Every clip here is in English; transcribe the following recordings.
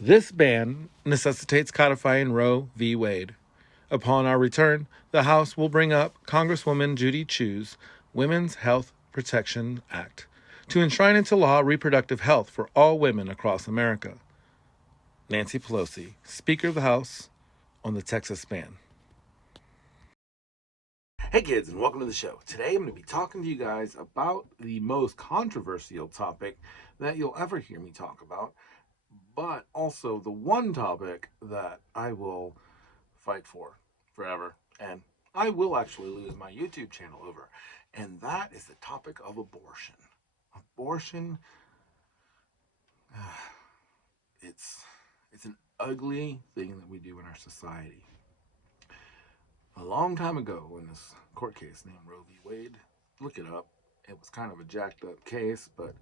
This ban necessitates codifying Roe v Wade. Upon our return, the House will bring up Congresswoman Judy Chu's Women's Health Protection Act to enshrine into law reproductive health for all women across America. Nancy Pelosi, Speaker of the House, on the Texas ban. Hey kids, and welcome to the show. Today I'm going to be talking to you guys about the most controversial topic that you'll ever hear me talk about, but also the one topic that I will fight for forever, and I will actually lose my YouTube channel over, and that is the topic of abortion. Abortion, it's an ugly thing that we do in our society. A long time ago, in this court case named Roe v Wade, look it up. It was kind of a jacked up case, but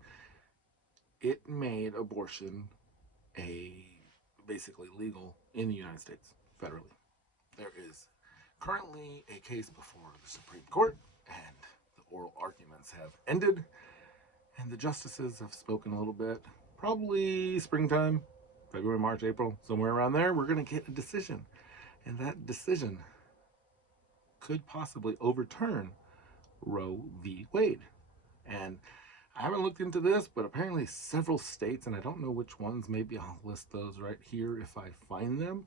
it made abortion basically legal in the United States federally. There is currently a case before the Supreme Court, and the oral arguments have ended, and the justices have spoken a little bit. Probably springtime, February, March, April, somewhere around there, we're going to get a decision. And that decision could possibly overturn Roe v. Wade. And I haven't looked into this, but apparently several states, and I don't know which ones, maybe I'll list those right here if I find them,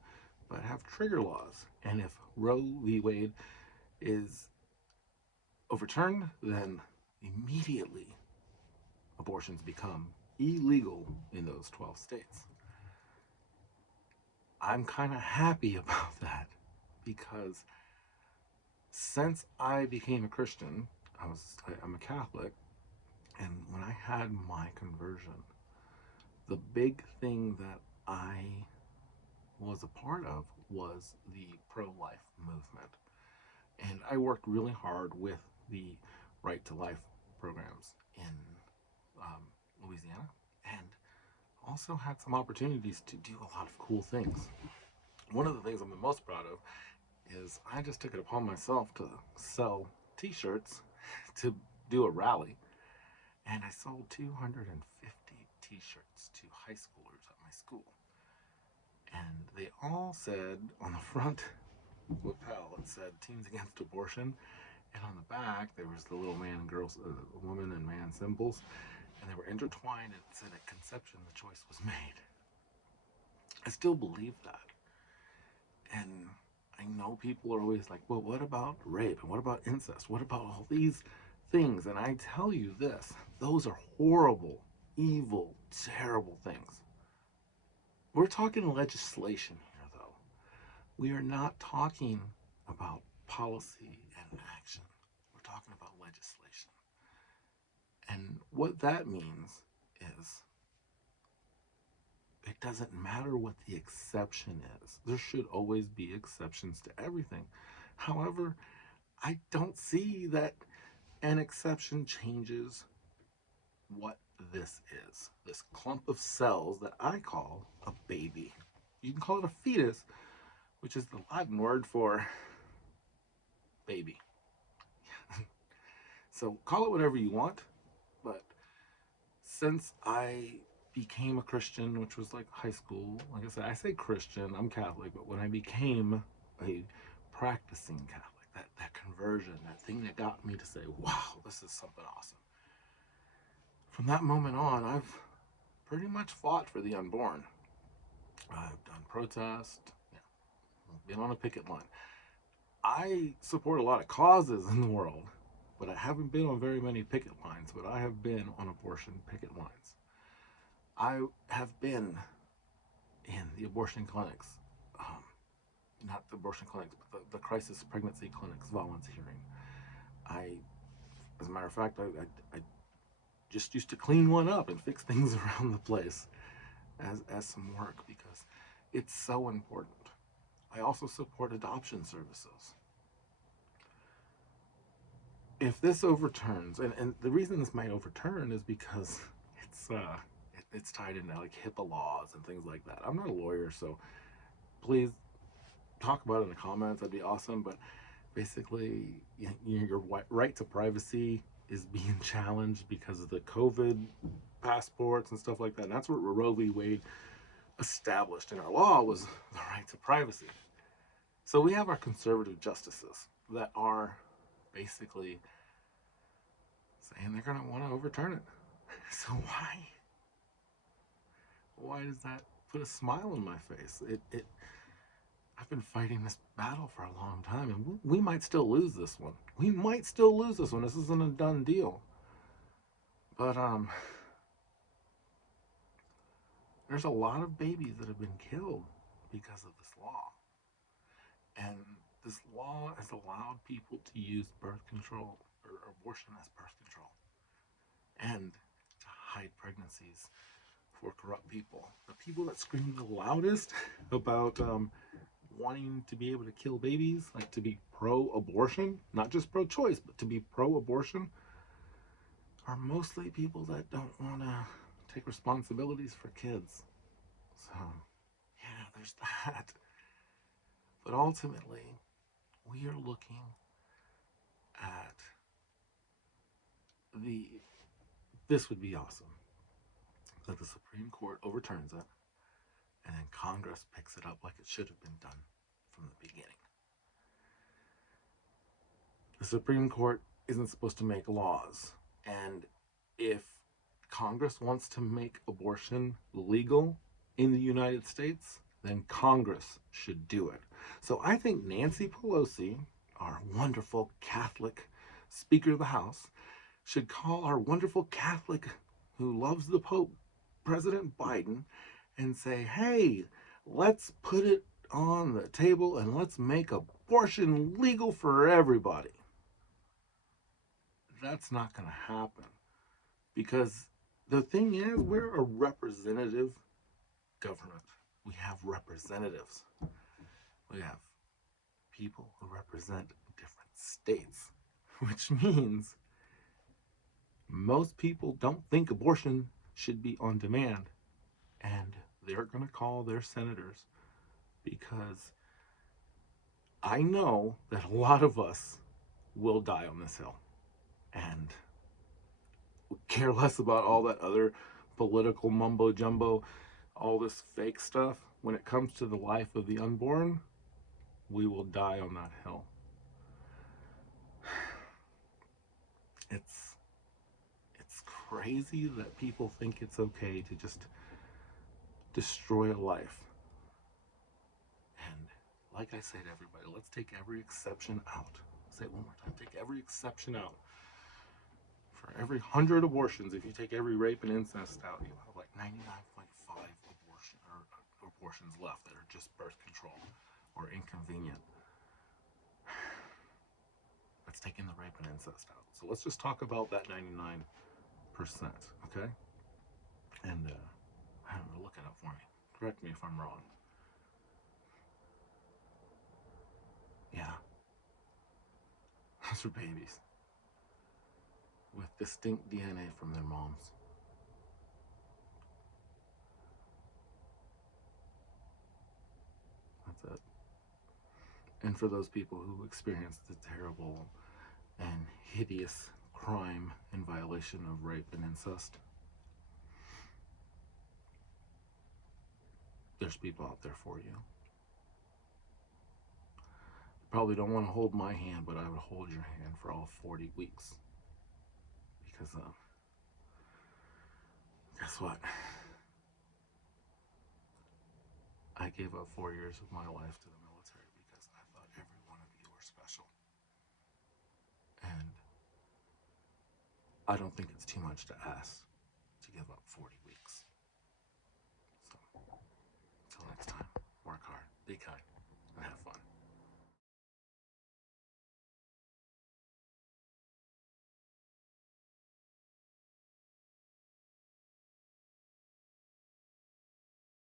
but have trigger laws. And if Roe v. Wade is overturned, then immediately abortions become illegal in those 12 states. I'm kind of happy about that because since I became a Christian, I'm a Catholic, and when I had my conversion, the big thing that I was a part of was the pro-life movement. And I worked really hard with the Right to Life programs in Louisiana, and also had some opportunities to do a lot of cool things. One of the things I'm the most proud of is I just took it upon myself to sell t-shirts to do a rally, and I sold 250 t-shirts to high schoolers at my school, and they all said on the front lapel it said Teens Against Abortion, and on the back there was the little man and girls, woman and man symbols, and they were intertwined, and it said at conception the choice was made. I still believe that. And I know people are always like, well, what about rape? And what about incest? What about all these things? And I tell you this, those are horrible, evil, terrible things. We're talking legislation here, though. We are not talking about policy and action. We're talking about legislation. And what that means is it doesn't matter what the exception is. There should always be exceptions to everything. However, I don't see that an exception changes what this is. This clump of cells that I call a baby. You can call it a fetus, which is the Latin word for baby. So call it whatever you want, but since I became a Christian, which was like high school, like I said, I say Christian, I'm Catholic, but when I became a practicing Catholic, that conversion, that thing that got me to say, wow, this is something awesome. From that moment on, I've pretty much fought for the unborn. I've done protests, been on a picket line. I support a lot of causes in the world, but I haven't been on very many picket lines, but I have been on abortion picket lines. I have been in the abortion clinics, not the abortion clinics, but the crisis pregnancy clinics volunteering. As a matter of fact, I just used to clean one up and fix things around the place as some work because it's so important. I also support adoption services. If this overturns, and the reason this might overturn is because it's tied into like HIPAA laws and things like that. I'm not a lawyer, so please talk about it in the comments. That'd be awesome. But basically, your right to privacy is being challenged because of the COVID passports and stuff like that. And that's what Roe v. Wade established in our law was the right to privacy. So we have our conservative justices that are basically saying they're going to want to overturn it. So why does that put a smile on my face? I've been fighting this battle for a long time, and we might still lose this one. We might still lose this one. This isn't a done deal. But there's a lot of babies that have been killed because of this law. And this law has allowed people to use birth control or abortion as birth control and to hide pregnancies for corrupt people. The people that scream the loudest about wanting to be able to kill babies, like to be pro-abortion, not just pro-choice, but to be pro-abortion, are mostly people that don't want to take responsibilities for kids. So, yeah, there's that. But ultimately, we are looking at this would be awesome, that the Supreme Court overturns it, and then Congress picks it up like it should have been done from the beginning. The Supreme Court isn't supposed to make laws, and if Congress wants to make abortion legal in the United States, then Congress should do it. So I think Nancy Pelosi, our wonderful Catholic Speaker of the House, should call our wonderful Catholic who loves the Pope, President Biden, and say, hey, let's put it on the table and let's make abortion legal for everybody. That's not going to happen, because the thing is, we're a representative government. We have representatives. We have people who represent different states, which means most people don't think abortion should be on demand, and they're going to call their senators, because I know that a lot of us will die on this hill and care less about all that other political mumbo jumbo, all this fake stuff. When it comes to the life of the unborn, we will die on that hill. It's crazy that people think it's okay to just destroy a life. And like I say to everybody, let's take every exception out. I'll say it one more time. Take every exception out. For every 100 abortions, if you take every rape and incest out, you'll have like 99.5 abortions left that are just birth control or inconvenient. That's taking the rape and incest out. So let's just talk about that 99%, okay? And I don't know, look it up for me. Correct me if I'm wrong. Yeah. Those are babies with distinct DNA from their moms. That's it. And for those people who experienced the terrible and hideous crime in violation of rape and incest, there's people out there for you. Probably don't want to hold my hand, but I would hold your hand for all 40 weeks. Because, guess what? I gave up 4 years of my life to the military because I thought every one of you were special. And I don't think it's too much to ask to give up 40 weeks.